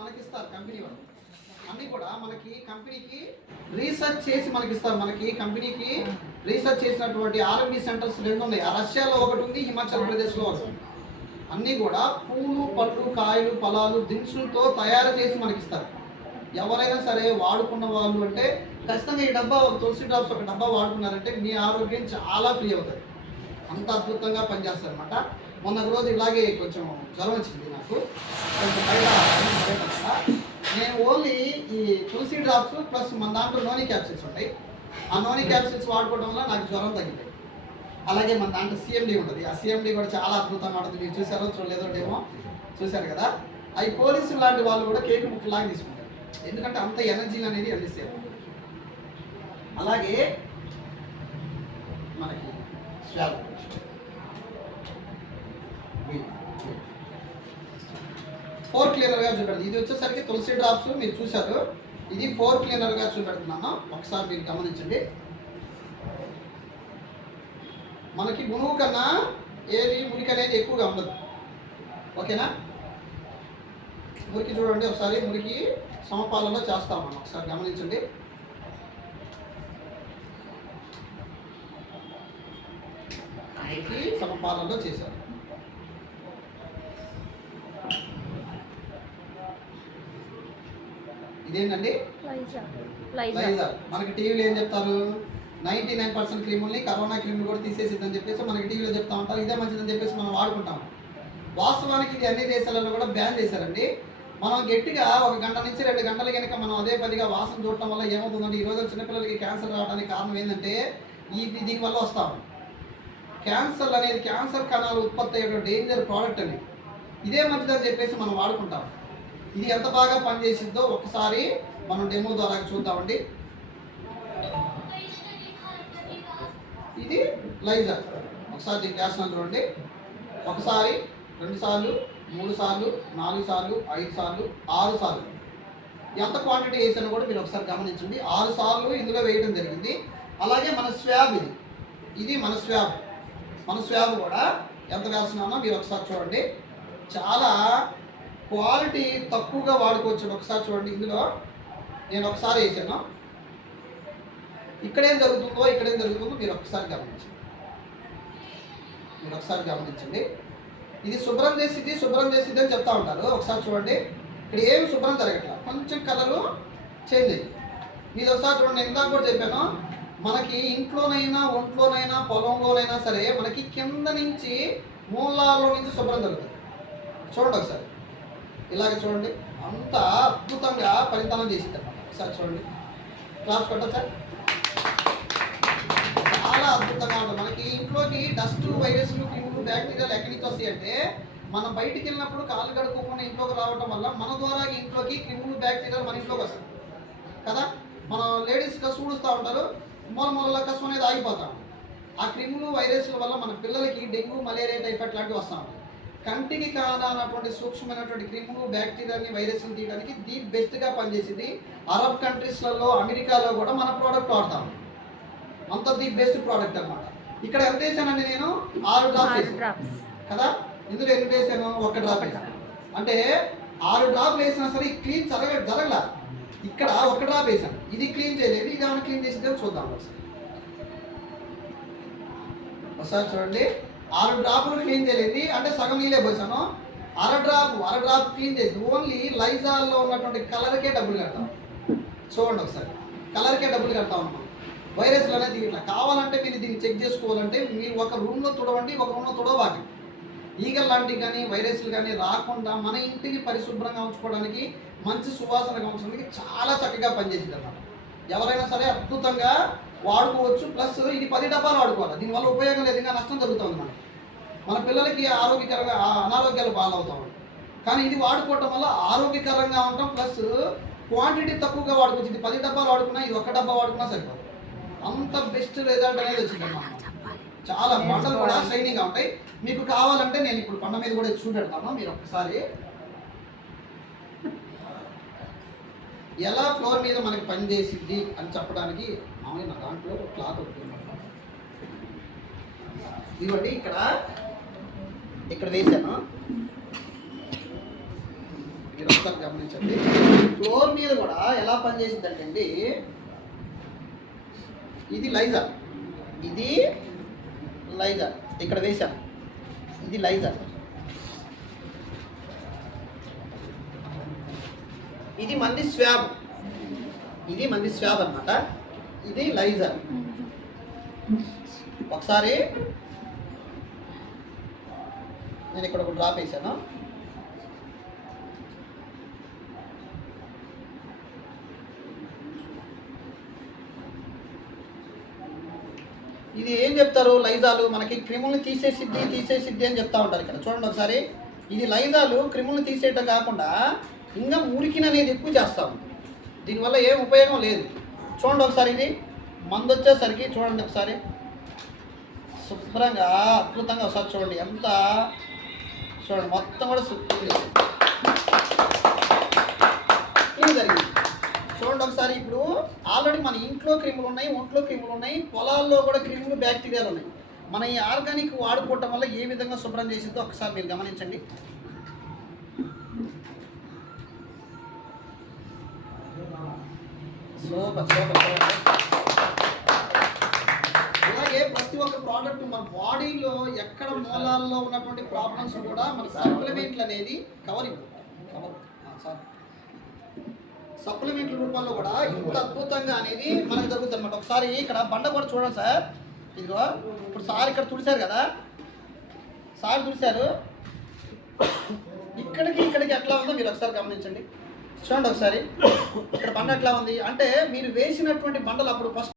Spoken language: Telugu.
మనకిస్తారు కంపెనీ వాళ్ళు అన్నీ కూడా మనకి కంపెనీకి రీసెర్చ్ చేసి మనకిస్తారు. మనకి కంపెనీకి రీసెర్చ్ చేసినటువంటి R&D సెంటర్స్ 2 ఉన్నాయి. రష్యాలో ఒకటి ఉంది, హిమాచల్ ప్రదేశ్లో ఒకటి. అన్నీ కూడా పూలు పళ్ళు కాయలు ఫలాలు దినుసులతో తయారు చేసి మనకిస్తారు. ఎవరైనా సరే వాడుకున్న వాళ్ళు అంటే ఖచ్చితంగా ఈ డబ్బా తులసి డ్రాప్స్ ఒక డబ్బా వాడుకున్నారంటే మీ ఆరోగ్యం చాలా ఫ్రీ అవుతుంది. అంత అద్భుతంగా పనిచేస్తారు అనమాట. మొన్న రోజు ఇలాగే కొంచెం జ్వరం వచ్చింది నాకు, కొంచెం బయట నేను ఓన్లీ ఈ తులసి డ్రాప్స్ ప్లస్ మన దాంట్లో నోని క్యాప్సిల్స్ ఉంటాయి. ఆ నోని క్యాప్సిల్స్ వాడుకోవడం వల్ల నాకు జ్వరం తగ్గింది. అలాగే మన దాంట్లో CMD ఉంటుంది. ఆ CMD కూడా చాలా అద్భుతంగా ఉంటుంది. మీరు చూసారో చూడలేదో ఏమో చూశారు కదా. అవి పోలీసులు లాంటి వాళ్ళు కూడా కేక్ ముక్కలాగా తీసుకుంటారు, ఎందుకంటే అంత ఎనర్జీని అనేది అందిస్తారు. అలాగే మనకి స్వాబ్ 4 క్లీనర్గా చూపెడుతుంది. ఇది వచ్చేసరికి తులసి డ్రాప్స్ మీరు చూశారు. ఇది 4 క్లీనర్గా చూపెడుతున్నాను, ఒకసారి మీరు గమనించండి. మనకి మునుగు కన్నా ఏది మురికి అనేది ఎక్కువగా ఉండదు, ఓకేనా. మురికి చూడండి ఒకసారి, మురికి సమపాలలో చేస్తాం మనం, ఒకసారి గమనించండి. మురికి సమపాలలో చేశారు. ఇదేంటండి లైజాల్. మనకి టీవీలో ఏం చెప్తారు, 99% క్రిముల్ని కరోనా క్రిములు కూడా తీసేసిద్దని చెప్పేసి మనకి టీవీలో చెప్తా ఉంటారు. ఇదే మంచిదని చెప్పేసి మనం వాడుకుంటాం. వాస్తవానికి ఇది అన్ని దేశాలలో కూడా బ్యాన్ చేశారండి. మనం గట్టిగా 1 గంట నుంచి 2 గంటలు కనుక మనం అదే పదిగా వాసన చూడటం వల్ల ఏమవుతుందంటే ఈరోజు చిన్నపిల్లలకి క్యాన్సర్ రావడానికి కారణం ఏంటంటే దీనివల్ల వస్తాం. క్యాన్సర్ అనేది క్యాన్సర్ కణాలు ఉత్పత్తి అయ్యే డేంజర్ ప్రోడక్ట్ అండి. ఇదే మంచిదని చెప్పేసి మనం వాడుకుంటాం. ఇది ఎంత బాగా పనిచేసిందో ఒకసారి మనం డెమో ద్వారా చూద్దామండి. ఇది లైజర్. ఒకసారి దీనికి వేస్తున్నాను చూడండి. 1 సారి 2 సార్లు 3 సార్లు 4 సార్లు 5 సార్లు 6 సార్లు ఎంత క్వాంటిటీ వేసానో కూడా మీరు ఒకసారి గమనించండి. 6 సార్లు ఇందులో వేయడం జరిగింది. అలాగే మన స్వాబ్ ఇది మన స్వాబ్ కూడా ఎంత వేస్తున్నానో మీరు ఒకసారి చూడండి. చాలా క్వాలిటీ తక్కువగా వాడుకోవచ్చు. ఒకసారి చూడండి, ఇందులో నేను ఒకసారి వేసాను. ఇక్కడేం జరుగుతుందో మీరు ఒకసారి గమనించండి. ఇది శుభ్రం చేసిద్ది అని చెప్తా ఉంటారు. ఒకసారి చూడండి, ఇక్కడ ఏమి శుభ్రం జరగట్లా, కొంచెం కలరు చేంజ్ అయ్యింది. మీరు ఒకసారి చూడండి. నేను ఇందాక కూడా చెప్పాను, మనకి ఇంట్లోనైనా ఒంట్లోనైనా పొలంలోనైనా సరే మనకి కింద నుంచి మూలాల్లో నుంచి శుభ్రం జరుగుతుంది. చూడండి ఒకసారి, ఇలాగే చూడండి, అంత అద్భుతంగా పనితనం చేసింది అన్నమాట. ఒకసారి చూడండి, క్లాస్ కొట్టచ్చా, చాలా అద్భుతంగా ఉంటుంది. మనకి ఇంట్లోకి డస్ట్ వైరస్లు క్రిములు బ్యాక్టీరియాలు ఎక్కడి నుంచి వస్తాయి అంటే మనం బయటికి వెళ్ళినప్పుడు కాళ్ళు కడుక్కోకుండా ఇంట్లోకి రావడం వల్ల మన ద్వారా ఇంట్లోకి క్రిములు బ్యాక్టీరియాలు మన ఇంట్లోకి వస్తాయి కదా. మనం లేడీస్ కసు ఊడుస్తూ ఉంటారు, మూల కసు అనేది ఆగిపోతాం. ఆ క్రిములు వైరస్ల వల్ల మన పిల్లలకి డెంగ్యూ మలేరియా టైఫాయిడ్ లాంటివి వస్తూ ఉంటాయి. కంటికి కానటువంటి సూక్ష్మమైనటువంటి క్రిములు బ్యాక్టీరియాని వైరస్ని తీయడానికి ది బెస్ట్గా పనిచేసింది. అరబ్ కంట్రీస్లలో అమెరికాలో కూడా మన ప్రోడక్ట్ వాడతాం. అంత ది బెస్ట్ ప్రోడక్ట్ అన్నమాట. ఇక్కడ ఎంత వేసానండి నేను 6 డ్రాప్స్ కదా. ఇందులో ఎన్ని వేసాను, 1 డ్రాప్ వేసాను. అంటే 6 డ్రాప్లు వేసినా సరే క్లీన్ జరగల. ఇక్కడ 1 డ్రాప్ వేసాను, ఇది క్లీన్ చేయలేదు. ఇది ఏమైనా క్లీన్ చేసిందని చూద్దాం ఒకసారి చూడండి. 6 డ్రాపులు క్లీన్ చేయలేదు అంటే సగం నీళ్ళే పోసాను. అర డ్రాప్ క్లీన్ చేసి ఓన్లీ లైజాల్లో ఉన్నటువంటి కలర్కే డబ్బులు కడతాం. చూడండి ఒకసారి, కలర్కే డబ్బులు కడతాం అన్నమాట. వైరస్లు అనేది ఇట్లా కావాలంటే మీరు దీన్ని చెక్ చేసుకోవాలంటే మీరు ఒక రూమ్లో తుడవండి, ఒక రూమ్లో తుడవాలి. ఈగల్ లాంటివి కానీ వైరస్లు కానీ రాకుండా మన ఇంటిని పరిశుభ్రంగా ఉంచుకోవడానికి, మంచి సువాసనగా ఉంచడానికి చాలా చక్కగా పనిచేసింది అన్నమాట. ఎవరైనా సరే అద్భుతంగా వాడుకోవచ్చు. ప్లస్ ఇది 10 డబ్బాలు వాడుకోవాలి. దీనివల్ల ఉపయోగం లేదు, ఇంకా నష్టం జరుగుతుంది మన పిల్లలకి ఆరోగ్యకరంగా అనారోగ్యాలు బాగా కానీ ఇది వాడుకోవటం వల్ల ఆరోగ్యకరంగా ఉంటాం. ప్లస్ క్వాంటిటీ తక్కువగా వాడుకోవచ్చు. ఇది 10 డబ్బాలు వాడుకున్నా, ఇది 1 డబ్బా వాడుకున్నా సరిపోతుంది. అంత బెస్ట్ రిజల్ట్ అనేది వచ్చింది అన్నమాట. చాలా పంటలు కూడా షైనింగ్గా ఉంటాయి. మీకు కావాలంటే నేను ఇప్పుడు పంట మీద కూడా చూపెడతాను. మీరు ఒకసారి ఎలా ఫ్లోర్ మీద మనకి పని చేసిద్ది అని చెప్పడానికి మామూలు నా దాంట్లో క్లాత్ ఉంటుంది. ఇదిగోండి, ఇక్కడ వేసాను. ఒకసారి గమనించండి. ఫ్లోర్ మీద కూడా ఎలా పనిచేసిందంటే అండి, ఇది లైజర్, ఇది లైజర్ ఇక్కడ వేసాం, ఇది లైజర్, ఇది మంది స్వాబ్, ఇది మంది స్వాబ్ అన్నమాట, ఇది లైజర్. ఒకసారి నేను ఇక్కడ ఒక డ్రాప్ వేసాను, ఇది ఏం చెప్తారు, లైజాలు మనకి క్రిములను తీసేసిద్ది అని చెప్తా ఉంటారు. ఇక్కడ చూడండి ఒకసారి, ఇది లైజాలు క్రిములను తీసేయటం కాకుండా ఇంకా మురికిని అనేది ఎక్కువ చేస్తూ ఉంది, దీనివల్ల ఏం ఉపయోగం లేదు. చూడండి ఒకసారి, ఇది మందు వచ్చేసరికి చూడండి ఒకసారి శుభ్రంగా అద్భుతంగా ఒకసారి చూడండి, ఎంత చూడండి మొత్తం కూడా క్లీన్ జరిగింది. చూడండి ఒకసారి, ఇప్పుడు ఆల్రెడీ మన ఇంట్లో క్రిములు ఉన్నాయి, ఒంట్లో క్రిములు ఉన్నాయి, పొలాల్లో కూడా క్రిములు బ్యాక్టీరియాలు ఉన్నాయి. మన ఈ ఆర్గానిక్ వాడుకోవటం వల్ల ఏ విధంగా శుభ్రం చేసిందో ఒకసారి మీరు గమనించండి. Super super super. అలాగే ప్రతి ఒక్క ప్రోడక్ట్ మన బాడీలో ఎక్కడ మూలాల్లో ఉన్నటువంటి ప్రాబ్లమ్స్ కూడా మన సప్లిమెంట్లు అనేది కవర్ సప్లిమెంట్ల రూపంలో కూడా ఇంత అద్భుతంగా అనేది మనకు జరుగుతుంది అనమాట. ఒకసారి ఇక్కడ బండ కూడా చూడండి సార్, ఇదిగో ఇప్పుడు సార్ ఇక్కడ తుడిచారు కదా, సార్ తుడిచారు, ఇక్కడికి ఎట్లా ఉందో మీరు ఒకసారి గమనించండి. చూడండి ఒకసారి, ఇక్కడ బండ ఎట్లా ఉంది అంటే మీరు వేసినటువంటి బండలు అప్పుడు ఫస్ట్